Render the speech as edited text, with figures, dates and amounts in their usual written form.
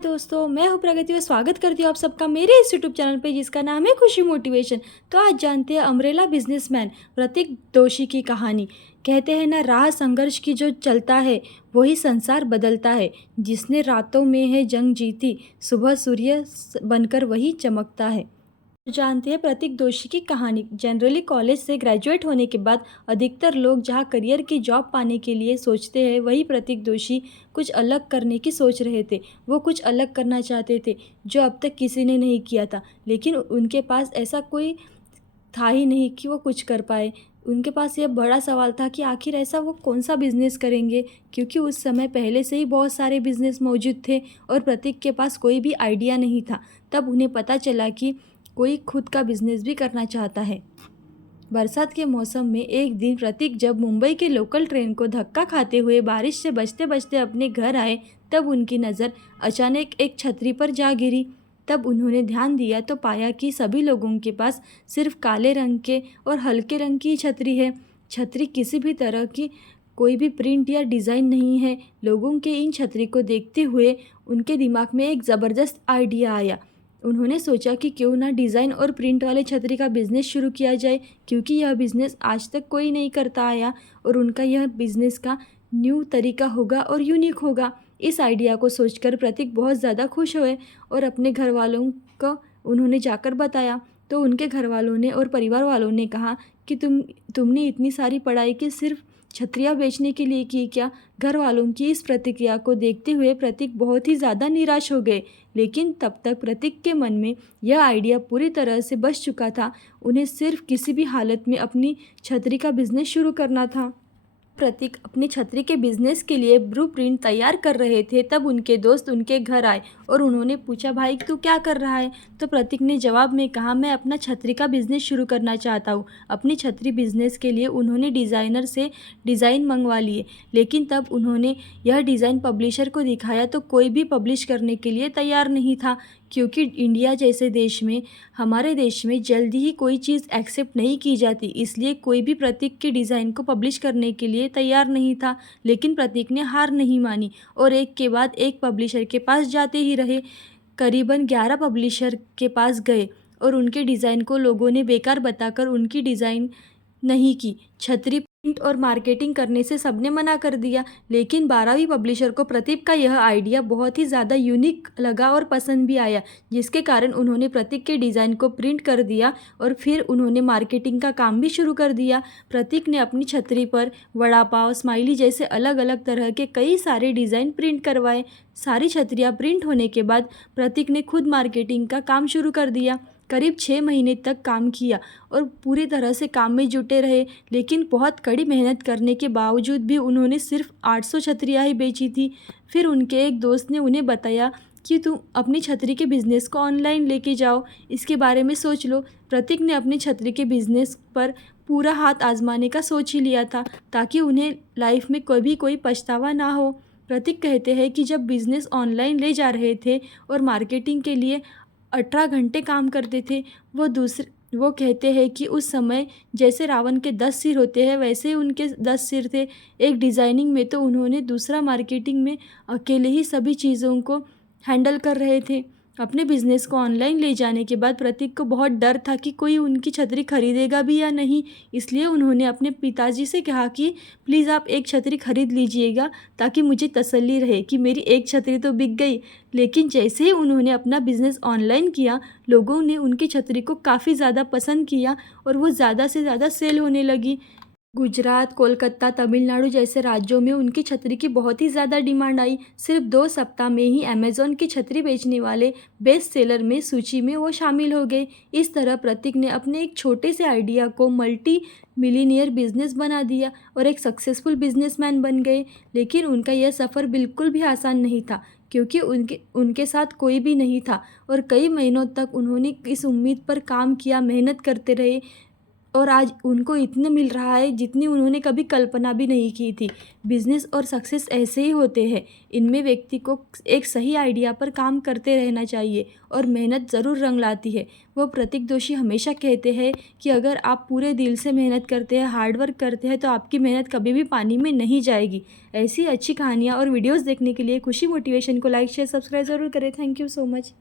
दोस्तों, मैं हूँ प्रगति और स्वागत करती हूँ आप सबका मेरे इस यूट्यूब चैनल पे जिसका नाम है खुशी मोटिवेशन। तो आज जानते हैं अमरेला बिजनेसमैन प्रतीक दोषी की कहानी। कहते हैं ना, राह संघर्ष की जो चलता है वही संसार बदलता है। जिसने रातों में है जंग जीती, सुबह सूर्य बनकर वही चमकता है। जानते हैं प्रतीक दोषी की कहानी। जनरली कॉलेज से ग्रेजुएट होने के बाद अधिकतर लोग जहां करियर की जॉब पाने के लिए सोचते हैं, वही प्रतीक दोषी कुछ अलग करने की सोच रहे थे। वो कुछ अलग करना चाहते थे जो अब तक किसी ने नहीं किया था, लेकिन उनके पास ऐसा कोई था ही नहीं कि वो कुछ कर पाए। उनके पास यह बड़ा सवाल था कि आखिर ऐसा वो कौन सा बिज़नेस करेंगे, क्योंकि उस समय पहले से ही बहुत सारे बिज़नेस मौजूद थे और प्रतीक के पास कोई भी आइडिया नहीं था। तब उन्हें पता चला कि कोई खुद का बिजनेस भी करना चाहता है। बरसात के मौसम में एक दिन प्रतीक जब मुंबई के लोकल ट्रेन को धक्का खाते हुए बारिश से बचते बचते अपने घर आए, तब उनकी नज़र अचानक एक छतरी पर जा गिरी। तब उन्होंने ध्यान दिया तो पाया कि सभी लोगों के पास सिर्फ काले रंग के और हल्के रंग की छतरी है। छतरी किसी भी तरह की कोई भी प्रिंट या डिज़ाइन नहीं है। लोगों के इन छतरी को देखते हुए उनके दिमाग में एक ज़बरदस्त आइडिया आया। उन्होंने सोचा कि क्यों ना डिज़ाइन और प्रिंट वाले छतरी का बिज़नेस शुरू किया जाए, क्योंकि यह बिज़नेस आज तक कोई नहीं करता आया और उनका यह बिज़नेस का न्यू तरीका होगा और यूनिक होगा। इस आइडिया को सोचकर प्रतीक बहुत ज़्यादा खुश हुए और अपने घर वालों को उन्होंने जाकर बताया। तो उनके घर वालों ने और परिवार वालों ने कहा कि तुमने इतनी सारी पढ़ाई की सिर्फ छतरियाँ बेचने के लिए की क्या? घर वालों की इस प्रतिक्रिया को देखते हुए प्रतीक बहुत ही ज़्यादा निराश हो गए। लेकिन तब तक प्रतीक के मन में यह आइडिया पूरी तरह से बस चुका था। उन्हें सिर्फ किसी भी हालत में अपनी छतरी का बिजनेस शुरू करना था। प्रतीक अपनी छतरी के बिजनेस के लिए ब्लूप्रिंट तैयार कर रहे थे, तब उनके दोस्त उनके घर आए और उन्होंने पूछा, भाई तू क्या कर रहा है? तो प्रतीक ने जवाब में कहा, मैं अपना छतरी का बिजनेस शुरू करना चाहता हूँ। अपनी छतरी बिजनेस के लिए उन्होंने डिज़ाइनर से डिज़ाइन मंगवा लिए, लेकिन तब उन्होंने यह डिज़ाइन पब्लिशर को दिखाया तो कोई भी पब्लिश करने के लिए तैयार नहीं था, क्योंकि इंडिया जैसे देश में, हमारे देश में जल्दी ही कोई चीज़ एक्सेप्ट नहीं की जाती। इसलिए कोई भी प्रतीक के डिज़ाइन को पब्लिश करने के लिए तैयार नहीं था। लेकिन प्रतीक ने हार नहीं मानी और एक के बाद एक पब्लिशर के पास जाते ही रहे। करीबन 11 पब्लिशर के पास गए और उनके डिज़ाइन को लोगों ने बेकार बताकर उनकी डिज़ाइन नहीं की। छतरी प्रिंट और मार्केटिंग करने से सबने मना कर दिया। लेकिन 12वीं पब्लिशर को प्रतीक का यह आइडिया बहुत ही ज़्यादा यूनिक लगा और पसंद भी आया, जिसके कारण उन्होंने प्रतीक के डिज़ाइन को प्रिंट कर दिया और फिर उन्होंने मार्केटिंग का काम भी शुरू कर दिया। प्रतीक ने अपनी छतरी पर वड़ा पाव, स्माइली जैसे अलग अलग तरह के कई सारे डिज़ाइन प्रिंट करवाए। सारी छतरियाँ प्रिंट होने के बाद प्रतीक ने खुद मार्केटिंग का काम शुरू कर दिया। करीब 6 महीने तक काम किया और पूरी तरह से काम में जुटे रहे। लेकिन बहुत कड़ी मेहनत करने के बावजूद भी उन्होंने सिर्फ 800 छतरियाँ ही बेची थी। फिर उनके एक दोस्त ने उन्हें बताया कि तुम अपनी छतरी के बिज़नेस को ऑनलाइन लेके जाओ, इसके बारे में सोच लो। प्रतीक ने अपनी छतरी के बिज़नेस पर पूरा हाथ आजमाने का सोच ही लिया था, ताकि उन्हें लाइफ में कभी कोई पछतावा ना हो। प्रतीक कहते हैं कि जब बिज़नेस ऑनलाइन ले जा रहे थे और मार्केटिंग के लिए 18 घंटे काम करते थे, वो कहते हैं कि उस समय जैसे रावण के 10 सिर होते हैं, वैसे ही उनके 10 सिर थे। एक डिज़ाइनिंग में तो उन्होंने, दूसरा मार्केटिंग में अकेले ही सभी चीज़ों को हैंडल कर रहे थे। अपने बिज़नेस को ऑनलाइन ले जाने के बाद प्रतीक को बहुत डर था कि कोई उनकी छतरी खरीदेगा भी या नहीं। इसलिए उन्होंने अपने पिताजी से कहा कि प्लीज़ आप एक छतरी खरीद लीजिएगा, ताकि मुझे तसल्ली रहे कि मेरी एक छतरी तो बिक गई। लेकिन जैसे ही उन्होंने अपना बिज़नेस ऑनलाइन किया, लोगों ने उनकी छतरी को काफ़ी ज़्यादा पसंद किया और वो ज़्यादा से ज़्यादा सेल होने लगी। गुजरात, कोलकाता, तमिलनाडु जैसे राज्यों में उनकी छतरी की बहुत ही ज़्यादा डिमांड आई। सिर्फ 2 सप्ताह में ही अमेज़न की छतरी बेचने वाले बेस्ट सेलर में सूची में वो शामिल हो गए। इस तरह प्रतीक ने अपने एक छोटे से आइडिया को मल्टी मिलीनियर बिजनेस बना दिया और एक सक्सेसफुल बिजनेसमैन बन गए। लेकिन उनका यह सफ़र बिल्कुल भी आसान नहीं था, क्योंकि उनके साथ कोई भी नहीं था और कई महीनों तक उन्होंने इस उम्मीद पर काम किया, मेहनत करते रहे। और आज उनको इतना मिल रहा है जितनी उन्होंने कभी कल्पना भी नहीं की थी। बिजनेस और सक्सेस ऐसे ही होते हैं, इनमें व्यक्ति को एक सही आइडिया पर काम करते रहना चाहिए और मेहनत ज़रूर रंग लाती है। वो प्रतीक दोषी हमेशा कहते हैं कि अगर आप पूरे दिल से मेहनत करते हैं, हार्ड वर्क करते हैं, तो आपकी मेहनत कभी भी पानी में नहीं जाएगी। ऐसी अच्छी कहानियाँ और वीडियोज़ देखने के लिए खुशी मोटिवेशन को लाइक शेयर सब्सक्राइब ज़रूर करें। Thank you so much.